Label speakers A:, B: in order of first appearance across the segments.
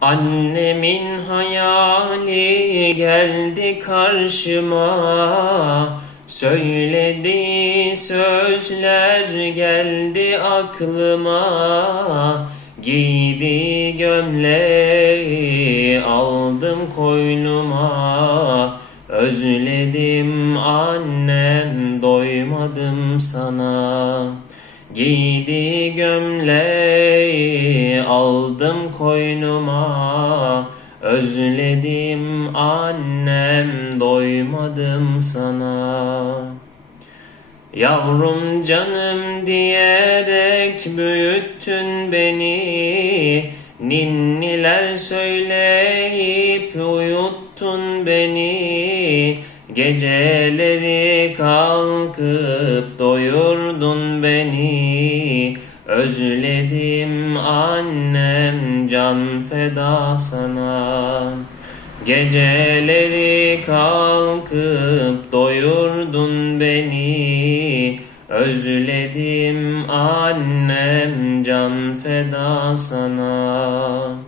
A: Annemin hayali geldi karşıma. Söylediği sözler geldi aklıma. Giydiği gömleği aldım koynuma. Özledim annem doymadım sana Giydiği gömleği aldım koynuma. Özledim annem doymadım sana. Yavrum canım diyerek büyüttün beni. Ninniler söyleyip uyuttun beni Geceleri kalkıp doyurdun beni. Özledim annem can feda sana. Geceleri kalkıp doyurdun beni. Özledim annem can feda sana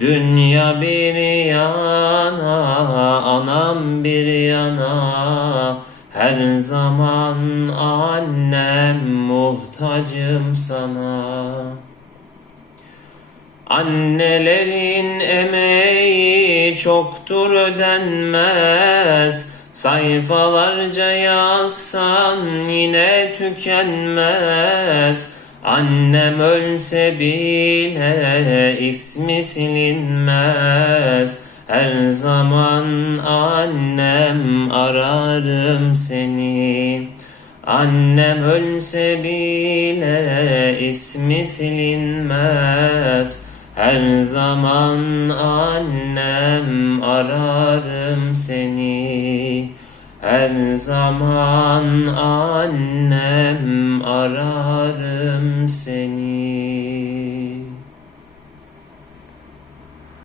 A: Dünya bir yana, anam bir yana. Her zaman annem muhtacım sana. Annelerin emeği çoktur ödenmez. Sayfalarca yazsan yine tükenmez. Annem ölse bile ismi silinmez. Her zaman annem ararım seni. Annem ölse bile ismi silinmez. Her zaman annem ararım seni. Her zaman annem ararım seni.